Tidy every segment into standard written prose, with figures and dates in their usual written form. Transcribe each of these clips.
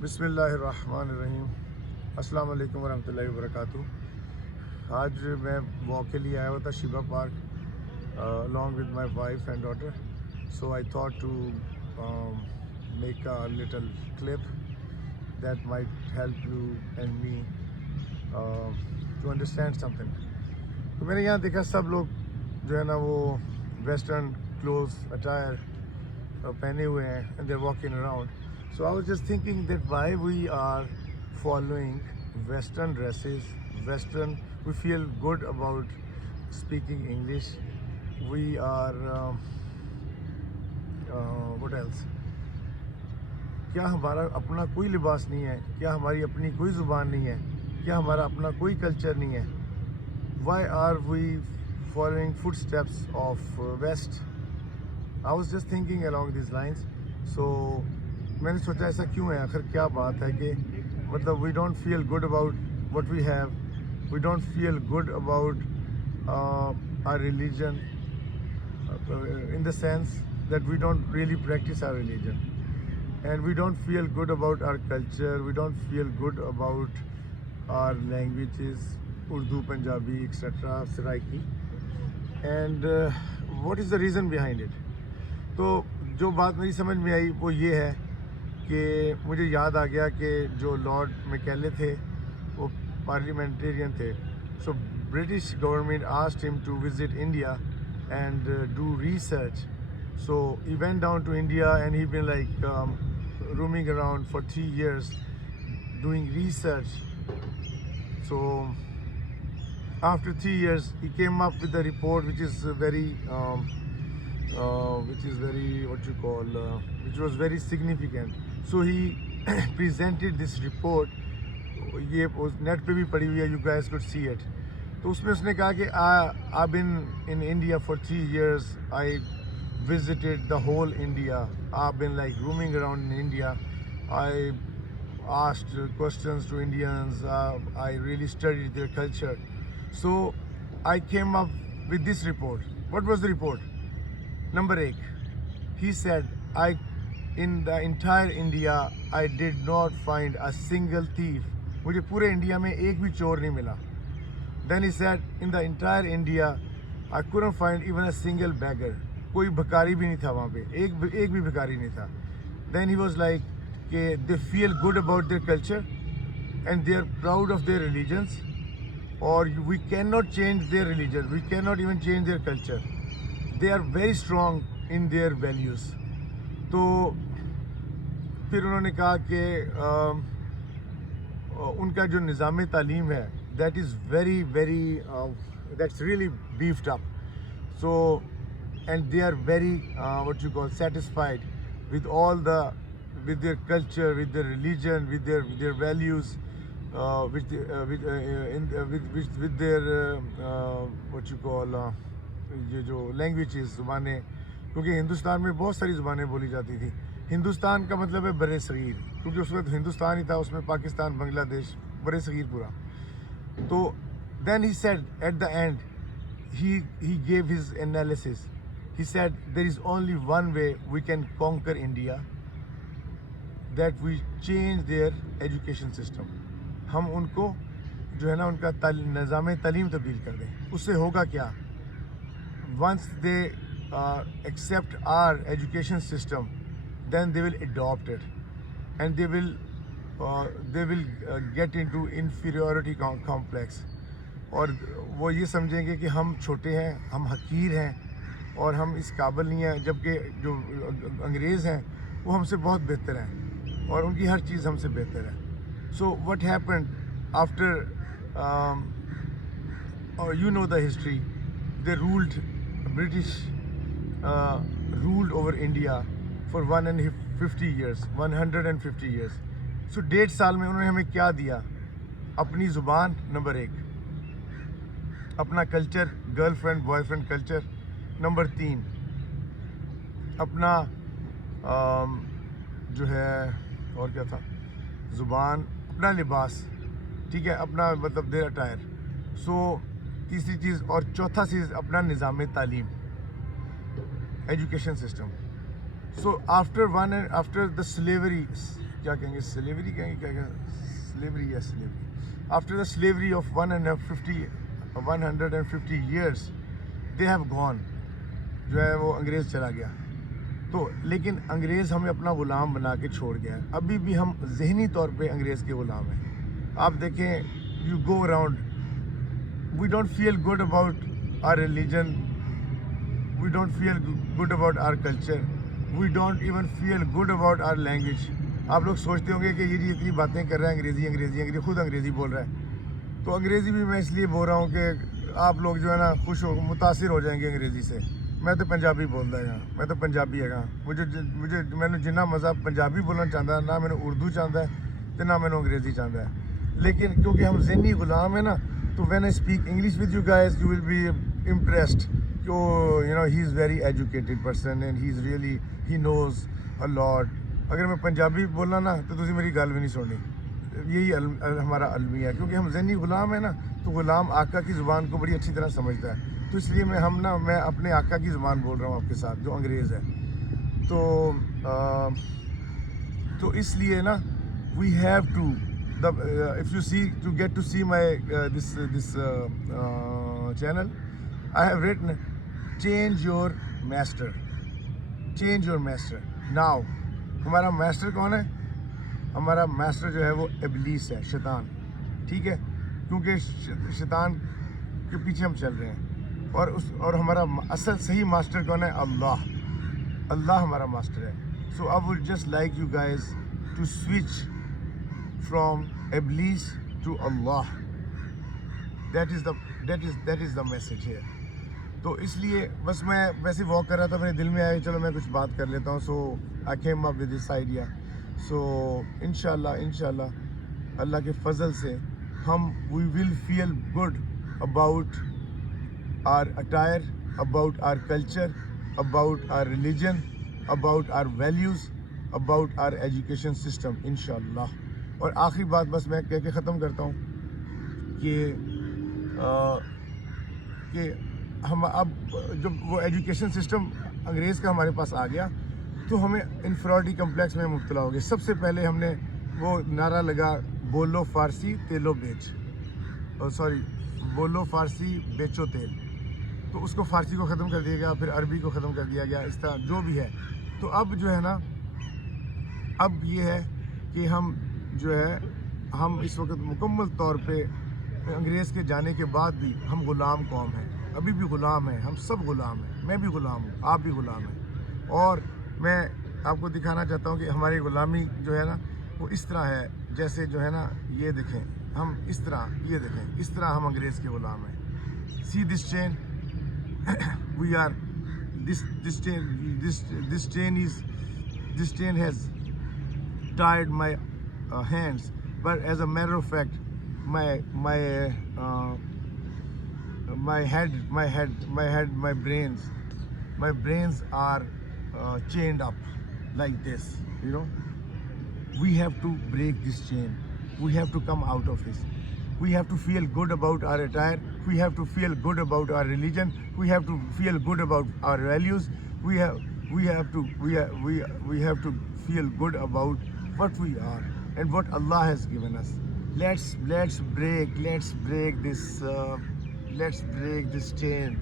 بسم اللہ الرحمن الرحیم. السلام علیکم ورحمۃ اللہ وبرکاتہ. آج میں واک کے لیے آیا ہوا تھا شیبا park along with my wife and daughter. So I thought to make a little clip that might help you and me to understand something. تو میں نے یہاں دیکھا سب لوگ جو ہے نا وہ ویسٹرن کلوز اٹائر پہنے ہوئے ہیں and they're walking around. So I was just thinking that why we are following Western dresses, we feel good about speaking English. We are, what else? کیا ہمارا اپنا کوئی لباس نہیں ہے؟ کیا ہماری اپنی کوئی زبان نہیں ہے؟ کیا ہمارا اپنا کوئی کلچر نہیں ہے؟ Why are we following footsteps of West? I was just thinking along these lines. So میں نے سوچا ایسا کیوں ہے؟ آخر کیا بات ہے کہ مطلب we don't feel good about what we have. We don't feel good about our religion in the sense that we don't really practice our religion. And we don't feel good about our culture. We don't feel good about our languages, Urdu, Punjabi, etc., Saraiki. And what is the reason behind it? تو جو بات میری سمجھ میں آئی وہ یہ ہے کہ مجھے یاد آ گیا کہ جو لارڈ میکیلے تھے وہ پارلیمنٹیرین تھے. So British government asked him to visit India and do research. So he went down to India and he been like roaming around for 3 years doing research. So after 3 years he came up with a report which is very what you call which was very significant. So he presented this report. یہ net پہ بھی پڑھی ہوئی ہے, you guys could see it. تو اس میں اس نے کہا کہ I've been in India for 3 years. I visited the whole India. I've been like roaming around in India. I asked questions to Indians. I really studied their culture. So I came up with this report. What was the report? Number 8. He said, in the entire India, I did not find a single thief. مجھے پورے India میں ایک بھی چور نہیں ملا. Then he said, in the entire India, I couldn't find even a single beggar. کوئی بھکاری بھی نہیں تھا وہاں پہ, ایک بھی بھکاری نہیں تھا. Then he was like کہ they feel good about their culture and they are proud of their religions, or we cannot change their religion, we cannot even change their culture. They are very strong in their values. تو پھر انہوں نے کہا کہ ان کا جو نظام تعلیم ہے that is very that's really beefed up. So and they are very what you call satisfied with their culture, with their religion, with their values, with their what you call یہ جو لینگویجز, زبانیں. کیونکہ ہندوستان میں بہت ساری زبانیں بولی جاتی تھیں. ہندوستان کا مطلب ہے بر صغیر, کیونکہ اس وقت ہندوستان ہی تھا, اس میں پاکستان, بنگلہ دیش, بر صغیر پورا. تو then he said at the end, he gave his analysis. He said there is only one way we can conquer India, that we change their education system. ہم ان کو جو ہے نا ان کا نظام تعلیم تبدیل کر دیں. اس سے ہوگا کیا؟ Once they accept our education system, then they will adopt it, and they will get into inferiority complex. اور وہ یہ سمجھیں گے کہ ہم چھوٹے ہیں, ہم حقیر ہیں, اور ہم اس قابل نہیں ہیں, جبکہ جو انگریز ہیں وہ ہم سے بہت بہتر ہیں اور ان کی ہر چیز ہم سے بہتر ہے. So what happened after you know the history. They British ruled over India for 150 years. So 1.5 سال میں انہوں نے ہمیں کیا دیا؟ اپنی زبان نمبر 1, اپنا culture, girl friend boy friend culture number 3, اپنا جو ہے اور کیا تھا, زبان, اپنا لباس, ٹھیک ہے, اپنا مطلب دیر اٹائر. سو تیسری چیز, اور چوتھا چیز اپنا نظام تعلیم, education system. So after the slavery کیا کہیں گے, سلیوری کہیں گے, کیا سلیوری یا slavery. After the slavery of 150 years they have gone, جو ہے وہ انگریز چلا گیا. تو لیکن انگریز ہمیں اپنا غلام بنا کے چھوڑ گیا ہے. ابھی بھی ہم ذہنی طور پہ انگریز کے غلام ہیں. آپ دیکھیں, you go around, we don't feel good about our religion, we don't feel good about our culture, we don't even feel good about our language. آپ لوگ سوچتے ہوں گے کہ یہ اتنی باتیں کر رہا ہے انگریزی, خود انگریزی بول رہا ہے. تو انگریزی بھی میں اس لیے بول رہا ہوں کہ آپ لوگ جو ہے نا متاثر ہو جائیں گے انگریزی سے. میں تو پنجابی بولتا ہے, میں تو پنجابی ہے. میں نے جنہ مزہ پنجابی بولنا چاہتا ہے, نہ میں نے اردو چاہتا ہے تو نہ میں نے انگریزی چاہتا ہے. لیکن کیونکہ ہم ذہنی غلام ہیں نا, تو when I speak English with you guys, you will be impressed. He is very educated person and he knows a lot. اگر میں پنجابی بولنا نا تو تسی میری گل بھی نہیں سننی. یہی ہمارا المیہ ہے, کیونکہ ہم ذہنی غلام ہیں نا, تو غلام آقا کی زبان کو بڑی اچھی طرح سمجھتا ہے. تو اس لیے میں اپنے آقا کی زبان بول رہا ہوں آپ کے ساتھ, جو انگریز ہے. تو اس لیے نا, we have to if you see to get to see my this channel, I have written change your master. Now ہمارا ماسٹر کون ہے؟ ہمارا ماسٹر جو ہے وہ ابلیس ہے, شیطان. ٹھیک ہے, کیونکہ شیطان کے پیچھے ہم چل رہے ہیں. اور ہمارا اصل صحیح ماسٹر کون ہے؟ اللہ ہمارا ماسٹر ہے. So I would just like you guys to switch from Iblis to Allah. That is the message here. تو اس لیے بس میں ویسے واک کر رہا تھا, میرے دل میں آیا چلو میں کچھ بات کر لیتا ہوں. So I came up with this idea. So انشاءاللہ اللہ کے فضل سے we will feel good about our attire, about our culture, about our religion, about our values, about our education system, انشاءاللہ. اور آخری بات بس میں کہہ کے ختم کرتا ہوں کہ ہم اب جب وہ ایجوکیشن سسٹم انگریز کا ہمارے پاس آ گیا, تو ہمیں انفیریورٹی کمپلیکس میں مبتلا ہو گئے. سب سے پہلے ہم نے وہ نعرہ لگا, بولو فارسی تیلو بیچ, بولو فارسی بیچو تیل. تو اس کو فارسی کو ختم کر دیا گیا, پھر عربی کو ختم کر دیا گیا, اس طرح جو بھی ہے. تو اب جو ہے نا, اب یہ ہے کہ ہم اس وقت مکمل طور پہ انگریز کے جانے کے بعد بھی ہم غلام قوم ہیں, ابھی بھی غلام ہیں. ہم سب غلام ہیں, میں بھی غلام ہوں, آپ بھی غلام ہیں. اور میں آپ کو دکھانا چاہتا ہوں کہ ہماری غلامی جو ہے نا, وہ اس طرح ہے جیسے جو ہے نا, یہ دیکھیں ہم اس طرح, یہ دیکھیں اس طرح ہم انگریز کے غلام ہیں. سی دس چین, we are this chain has tied my hands, but as a matter of fact my brains are chained up like this. We have to break this chain. We have to come out of this. We have to feel good about our attire. We have to feel good about our religion. We have to feel good about our values. We have to feel good about what we are and what Allah has given us. Let's break this chain.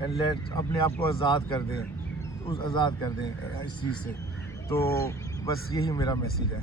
And let's اپنے آپ کو آزاد کر دیں اس چیز سے. تو بس یہی میرا میسیج ہے.